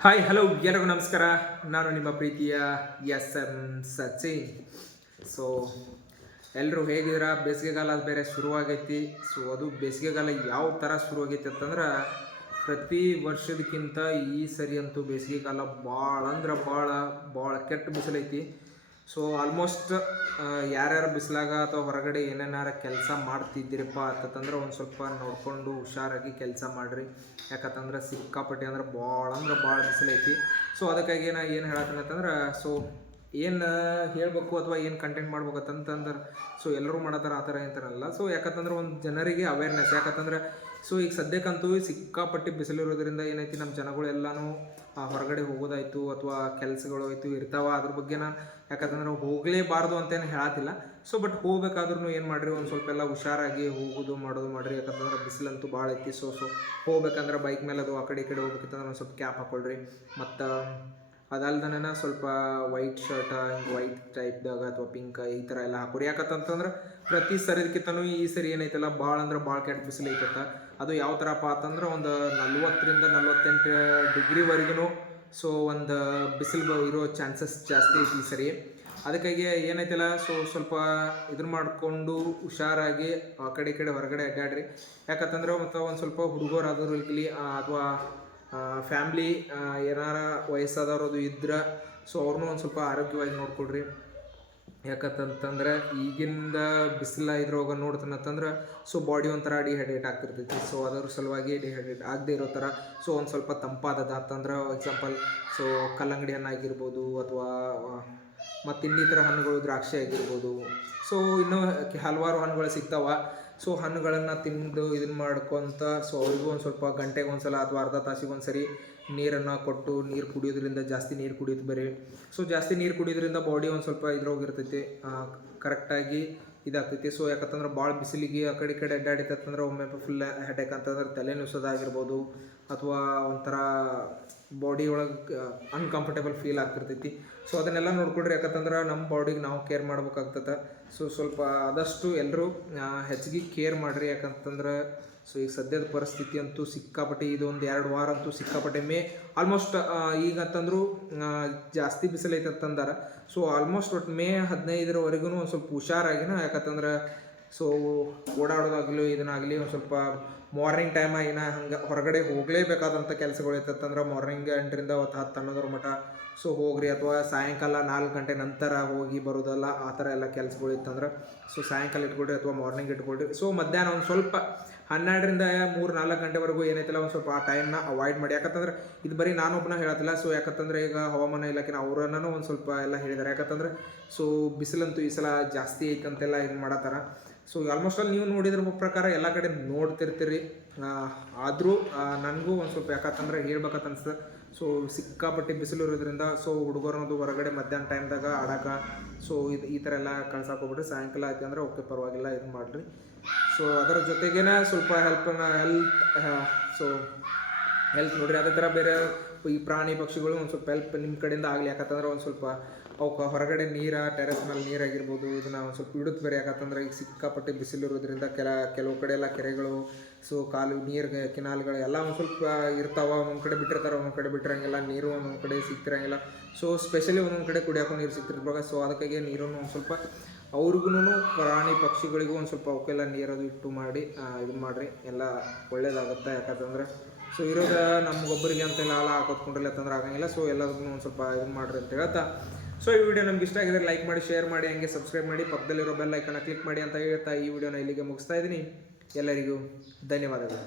Hi hello ಎಲ್ಲರಿಗೂ ನಮಸ್ಕಾರ. ನಾನು ನಿಮ್ಮ ಪ್ರೀತಿಯ ಎಸ್ ಎಂ ಸಚಿನ್. ಸೊ ಎಲ್ಲರೂ ಹೇಗಿದ್ದೀರಾ? ಬೇಸಿಗೆಗಾಲ ಬೇರೆ ಶುರುವಾಗೈತಿ. ಸೊ ಅದು ಬೇಸಿಗೆಗಾಲ ಯಾವ ಥರ ಶುರುವಾಗೈತಿ ಅಂತಂದ್ರೆ, ಪ್ರತಿ ವರ್ಷದಕ್ಕಿಂತ ಈ ಸರಿ ಅಂತೂ ಬೇಸಿಗೆಗಾಲ ಭಾಳ ಅಂದ್ರೆ ಭಾಳ ಕೆಟ್ಟ ಬಿಸಿಲೈತಿ. ಸೊ ಆಲ್ಮೋಸ್ಟ್ ಯಾರ್ಯಾರು ಬಿಸಿಲಾಗ ಅಥವಾ ಹೊರಗಡೆ ಏನೇನಾರ ಕೆಲಸ ಮಾಡ್ತಿದ್ದೀರಪ್ಪ ಅಂತಂದ್ರೆ ಒಂದು ಸ್ವಲ್ಪ ನೋಡಿಕೊಂಡು ಹುಷಾರಾಗಿ ಕೆಲಸ ಮಾಡಿರಿ. ಯಾಕಂತಂದ್ರೆ ಸಿಕ್ಕಾಪಟ್ಟೆ ಅಂದ್ರೆ ಭಾಳ ಬಿಸಿಲೈತಿ. ಸೊ ಅದಕ್ಕಾಗಿ ನಾ ಏನು ಹೇಳತ್ತಂತಂದ್ರೆ, ಸೊ ಏನು ಹೇಳಬೇಕು ಅಥವಾ ಏನು ಕಂಟೆಂಟ್ ಮಾಡ್ಬೇಕಂತಂದ್ರೆ, ಸೊ ಎಲ್ಲರೂ ಮಾಡತ್ತಾರ ಆ ಥರ ಅಂತಾರಲ್ಲ. ಸೊ ಯಾಕಂತಂದ್ರೆ ಒಂದು ಜನರಿಗೆ ಅವೇರ್ನೆಸ್, ಯಾಕಂತಂದ್ರೆ ಸೊ ಈಗ ಸದ್ಯಕ್ಕಂತೂ ಸಿಕ್ಕಾಪಟ್ಟಿ ಬಿಸಿಲಿರೋದ್ರಿಂದ ಏನೈತಿ, ನಮ್ಮ ಜನಗಳೆಲ್ಲನೂ ಹೊರಗಡೆ ಹೋಗೋದಾಯಿತು ಅಥವಾ ಕೆಲಸಗಳು ಆಯಿತು ಇರ್ತಾವ. ಅದ್ರ ಬಗ್ಗೆ ನಾನು ಯಾಕಂತಂದ್ರೆ ಹೋಗಲೇಬಾರ್ದು ಅಂತೇನು ಹೇಳತ್ತಿಲ್ಲ. ಸೊ ಬಟ್ ಹೋಗ್ಬೇಕಾದ್ರೂ ಏನು ಮಾಡಿರಿ, ಒಂದು ಸ್ವಲ್ಪ ಎಲ್ಲ ಹುಷಾರಾಗಿ ಹೋಗೋದು ಮಾಡೋದು ಮಾಡಿರಿ. ಯಾಕಂತಂದ್ರೆ ಬಿಸಿಲಂತೂ ಭಾಳ ಐತಿ. ಸೊ ಹೋಗ್ಬೇಕಂದ್ರೆ ಬೈಕ್ ಮೇಲೆ ಅದು ಆ ಕಡೆ ಈ ಕಡೆ ಹೋಗ್ಬೇಕಂತಂದ್ರೆ ಒಂದು ಸ್ವಲ್ಪ ಕ್ಯಾಪ್ ಹಾಕ್ಕೊಳ್ರಿ. ಮತ್ತು ಅದಲ್ದನ ಸ್ವಲ್ಪ ವೈಟ್ ಶರ್ಟ್, ಹಿಂಗೆ ವೈಟ್ ಟೈಪ್ದಾಗ ಅಥವಾ ಪಿಂಕ್ ಈ ಥರ ಎಲ್ಲ ಹಾಕೋರಿ. ಯಾಕಂತಂದ್ರೆ ಪ್ರತಿ ಸರಿದಕ್ಕಿಂತನೂ ಈ ಸರಿ ಏನೈತಲ್ಲ ಭಾಳ ಅಂದ್ರೆ ಭಾಳ ಕೆಟ್ಟ ಬಿಸಿಲು ಐತತ್ತ. ಅದು ಯಾವ ಥರಪ್ಪ ಅಂತಂದ್ರೆ ಒಂದು 40ರಿಂದ 48 ಡಿಗ್ರಿವರೆಗೂ ಸೊ ಒಂದು ಬಿಸಿಲು ಇರೋ ಚಾನ್ಸಸ್ ಜಾಸ್ತಿ ಐತಿ ಈ ಸರಿ. ಅದಕ್ಕಾಗಿ ಏನೈತಿಲ್ಲ, ಸೊ ಸ್ವಲ್ಪ ಇದನ್ನ ಮಾಡಿಕೊಂಡು ಹುಷಾರಾಗಿ ಆ ಕಡೆ ಈ ಕಡೆ ಹೊರಗಡೆ ಅಡ್ಡಾಡ್ರಿ. ಯಾಕಂತಂದ್ರೆ ಮತ್ತು ಒಂದು ಸ್ವಲ್ಪ ಹುಡುಗರಾದರೂ ಇರಲಿ ಅಥವಾ ಫ್ಯಾಮ್ಲಿ ಏನಾರ ವಯಸ್ಸಾದವ್ರು ಅದು ಇದ್ರೆ ಸೊ ಅವ್ರನ್ನೂ ಒಂದು ಸ್ವಲ್ಪ ಆರೋಗ್ಯವಾಗಿ ನೋಡ್ಕೊಡ್ರಿ. ಯಾಕಂತಂದ್ರೆ ಈಗಿಂದ ಬಿಸಿಲ ಇದ್ರೊಳಗೆ ನೋಡ್ತಾನಂತಂದ್ರೆ ಸೊ ಬಾಡಿ ಒಂಥರ ಡಿಹೈಡ್ರೇಟ್ ಆಗ್ತಿರ್ತೈತಿ. ಸೊ ಅದರ ಸಲುವಾಗಿ ಡಿಹೈಡ್ರೇಟ್ ಆಗದೆ ಇರೋ ಥರ ಸೊ ಒಂದು ಸ್ವಲ್ಪ ತಂಪಾದದ ಅಂತಂದ್ರೆ ಎಕ್ಸಾಂಪಲ್ ಸೊ ಕಲ್ಲಂಗಡಿ ಹಣ್ಣು ಆಗಿರ್ಬೋದು ಅಥವಾ ಮತ್ತು ಇನ್ನಿತರ ಹಣ್ಣುಗಳು, ದ್ರಾಕ್ಷಿ ಆಗಿರ್ಬೋದು. ಸೊ ಇನ್ನೂ ಹಲವಾರು ಹಣ್ಣುಗಳು ಸಿಗ್ತಾವ. ಸೊ ಹಣ್ಣುಗಳನ್ನು ತಿಂದು ಇದನ್ನು ಮಾಡ್ಕೊತ ಸೊ ಅವ್ರಿಗೂ ಒಂದು ಸ್ವಲ್ಪ ಗಂಟೆಗೆ ಒಂದು ಸಲ ಅಥವಾ ಅರ್ಧ ತಾಸಿಗೆ ಒಂದು ಸರಿ ನೀರನ್ನು ಕೊಟ್ಟು ನೀರು ಕುಡಿಯೋದ್ರಿಂದ ಜಾಸ್ತಿ ನೀರು ಕುಡಿಯೋದು ಬರೀ. ಸೊ ಜಾಸ್ತಿ ನೀರು ಕುಡಿಯೋದ್ರಿಂದ ಬಾಡಿ ಒಂದು ಸ್ವಲ್ಪ ಇದ್ರೋಗಿರ್ತೈತಿ, ಕರೆಕ್ಟಾಗಿ ಇದಾಗ್ತೈತಿ. ಸೊ ಯಾಕಂತಂದ್ರೆ ಭಾಳ ಬಿಸಿಲಿಗೆ ಆ ಕಡೆ ಈ ಕಡೆ ಅಡ್ಡಾಡಿತಂದ್ರೆ ಒಮ್ಮೆ ಫುಲ್ ಹೆಡೇಕ್ ಅಂತಂದ್ರೆ ತಲೆ ನುಸೋದಾಗಿರ್ಬೋದು ಅಥವಾ ಒಂಥರ ಬಾಡಿ ಒಳಗೆ ಅನ್ಕಂಫರ್ಟೇಬಲ್ ಫೀಲ್ ಆಗ್ತಿರ್ತೈತಿ. ಸೊ ಅದನ್ನೆಲ್ಲ ನೋಡ್ಕೊಡ್ರಿ. ಯಾಕಂತಂದ್ರೆ ನಮ್ಮ ಬಾಡಿಗೆ ನಾವು ಕೇರ್ ಮಾಡ್ಬೇಕಾಗ್ತದೆ. ಸೊ ಸ್ವಲ್ಪ ಆದಷ್ಟು ಎಲ್ಲರೂ ಹೆಚ್ಚಿಗೆ ಕೇರ್ ಮಾಡಿರಿ. ಯಾಕಂತಂದ್ರೆ ಸೊ ಈಗ ಸದ್ಯದ ಪರಿಸ್ಥಿತಿ ಅಂತೂ ಸಿಕ್ಕಾಪಟ್ಟೆ, ಇದು ಒಂದು 2 ವಾರ ಅಂತೂ ಸಿಕ್ಕಾಪಟ್ಟೆ ಆಲ್ಮೋಸ್ಟ್ ಈಗಂತಂದ್ರು ಜಾಸ್ತಿ ಬಿಸಿಲೈತೆ ಅಂತಂದಾರ. ಸೊ ಆಲ್ಮೋಸ್ಟ್ ಒಟ್ಟು ಮೇ 15ರವರೆಗೂ ಒಂದು ಸ್ವಲ್ಪ ಹುಷಾರಾಗಿನ. ಯಾಕಂತಂದ್ರೆ ಸೊ ಓಡಾಡೋದಾಗಲಿ ಇದನ್ನಾಗಲಿ ಒಂದು ಸ್ವಲ್ಪ ಮಾರ್ನಿಂಗ್ ಟೈಮ ಹಂಗೆ ಹೊರಗಡೆ ಹೋಗಲೇಬೇಕಾದಂಥ ಕೆಲಸಗಳು ಇರ್ತಂದ್ರೆ ಮಾರ್ನಿಂಗ್ 8ರಿಂದ 10 ಮಟ ಸೊ ಹೋಗ್ರಿ. ಅಥವಾ ಸಾಯಂಕಾಲ 4 ಗಂಟೆ ನಂತರ ಹೋಗಿ ಬರೋದಲ್ಲ, ಆ ಥರ ಎಲ್ಲ ಕೆಲಸಗಳು ಇತ್ತಂದ್ರೆ ಸೊ ಸಾಯಂಕಾಲ ಇಟ್ಕೊಳ್ರಿ ಅಥವಾ ಮಾರ್ನಿಂಗ್ ಇಟ್ಕೊಳ್ರಿ. ಸೊ ಮಧ್ಯಾಹ್ನ ಒಂದು ಸ್ವಲ್ಪ 12ರಿಂದ 3-4 ಗಂಟೆವರೆಗೂ ಏನೈತಿಲ್ಲ ಒಂದು ಸ್ವಲ್ಪ ಆ ಟೈಮ್ನ ಅವಾಯ್ಡ್ ಮಾಡಿ. ಯಾಕಂತಂದ್ರೆ ಇದು ಬರೀ ನಾನೊಬ್ಬನ ಹೇಳತ್ತಿಲ್ಲ. ಸೊ ಯಾಕಂತಂದ್ರೆ ಈಗ ಹವಾಮಾನ ಇಲಾಖೆನ ಅವರನ್ನು ಒಂದು ಸ್ವಲ್ಪ ಎಲ್ಲ ಹೇಳಿದ್ದಾರೆ. ಯಾಕಂತಂದ್ರೆ ಸೊ ಬಿಸಿಲಂತೂ ಈ ಸಲ ಜಾಸ್ತಿ ಐತಂತೆಲ್ಲ ಇದು ಮಾಡತ್ತಾರ. ಸೊ ಆಲ್ಮೋಸ್ಟ್ ಅಲ್ಲಿ ನೀವು ನೋಡಿದ್ರ ಪ್ರಕಾರ ಎಲ್ಲ ಕಡೆ ನೋಡ್ತಿರ್ತೀರಿ. ಆದರೂ ನನಗೂ ಒಂದು ಸ್ವಲ್ಪ ಯಾಕಂತಂದ್ರೆ ಹೇಳ್ಬೇಕಂತ ಅನ್ಸ್ತದೆ. ಸೊ ಸಿಕ್ಕಾಪಟ್ಟೆ ಬಿಸಿಲು ಇರೋದ್ರಿಂದ ಸೊ ಹುಡುಗರನ್ನೋದು ಹೊರಗಡೆ ಮಧ್ಯಾಹ್ನ ಟೈಮ್ದಾಗ ಆಡೋಕೆ ಸೊ ಈ ಥರ ಎಲ್ಲ ಕಳ್ಸಕ್ಕೆ ಹೋಗ್ಬಿಟ್ರಿ. ಸಾಯಂಕಾಲ ಆಯ್ತು ಅಂದರೆ ಓಕೆ ಪರವಾಗಿಲ್ಲ, ಇದು ಮಾಡಿರಿ. ಸೊ ಅದರ ಜೊತೆಗೇನೆ ಸ್ವಲ್ಪ ಹೆಲ್ತ್ ನೋಡಿರಿ. ಅದೇ ಥರ ಬೇರೆ ಈ ಪ್ರಾಣಿ ಪಕ್ಷಿಗಳು ಒಂದು ಸ್ವಲ್ಪ ಹೆಲ್ಪ್ ನಿಮ್ಮ ಕಡೆಯಿಂದ ಆಗಲಿ. ಯಾಕಂತಂದ್ರೆ ಒಂದು ಸ್ವಲ್ಪ ಅವಕ್ಕೆ ಹೊರಗಡೆ ಟೆರೆಸ್ ಮೇಲೆ ನೀರಾಗಿರ್ಬೋದು ಇದನ್ನು ಒಂದು ಸ್ವಲ್ಪ ಇಡುತ್ತೆ ಬೇರೆ. ಯಾಕಂತಂದ್ರೆ ಈಗ ಸಿಕ್ಕಾಪಟ್ಟೆ ಬಿಸಿಲಿರೋದ್ರಿಂದ ಕೆಲವು ಕಡೆ ಎಲ್ಲ ಕೆರೆಗಳು ಸೊ ನೀರು ಕೆನಾಲ್ಗಳು ಎಲ್ಲ ಒಂದು ಸ್ವಲ್ಪ ಇರ್ತಾವೆ. ಒಂದೊಂದು ಕಡೆ ಬಿಟ್ಟಿರ್ತಾರೆ, ಒಂದೊಂದು ಕಡೆ ಬಿಟ್ಟಿರಂಗಿಲ್ಲ. ನೀರು ಒಂದೊಂದು ಕಡೆ ಸಿಗ್ತಿರಂಗಿಲ್ಲ. ಸೊ ಸ್ಪೆಷಲಿ ಒಂದೊಂದು ಕಡೆ ಕುಡಿಯೋಕೆ ನೀರು ಸಿಗ್ತಿರ್ಬೇಕು. ಸೊ ಅದಕ್ಕಾಗಿ ನೀರನ್ನು ಒಂದು ಸ್ವಲ್ಪ ಅವ್ರಿಗೂ ಪ್ರಾಣಿ ಪಕ್ಷಿಗಳಿಗೂ ಒಂದು ಸ್ವಲ್ಪ ಅವಕ್ಕೆಲ್ಲ ನೀರದು ಇಟ್ಟು ಮಾಡಿ ಇದು ಮಾಡಿರಿ, ಎಲ್ಲ ಒಳ್ಳೇದಾಗುತ್ತೆ. ಯಾಕಂತಂದ್ರೆ ಸೊ ಇರೋದು ನಮಗೊಬ್ಬರಿಗೆ ಅಂತೆಲ್ಲ ಹಾಕೋತ್ಕೊಂಡ್ರಲ್ಲ ಅಂತಂದ್ರೆ ಆಗಂಗಿಲ್ಲ. ಸೊ ಎಲ್ಲದಕ್ಕೂ ಒಂದು ಸ್ವಲ್ಪ ಇದು ಮಾಡಿರಿ ಅಂತ ಹೇಳ್ತಾ, ಸೊ ಈ ವಿಡಿಯೋ ನಮ್ಗೆ ಇಷ್ಟ ಆಗಿದ್ರೆ ಲೈಕ್ ಮಾಡಿ, ಶೇರ್ ಮಾಡಿ, ಹಂಗೆ ಸಬ್ಸ್ಕ್ರೈಬ್ ಮಾಡಿ, ಪಕ್ಕದಲ್ಲಿರೋ ಬೆಲ್ ಐಕನ್ನ ಕ್ಲಿಕ್ ಮಾಡಿ ಅಂತ ಹೇಳ್ತಾ ಈ ವಿಡಿಯೋನ ಇಲ್ಲಿಗೆ ಮುಗಿಸ್ತಾ ಇದ್ದೀನಿ. ಎಲ್ಲರಿಗೂ ಧನ್ಯವಾದಗಳು.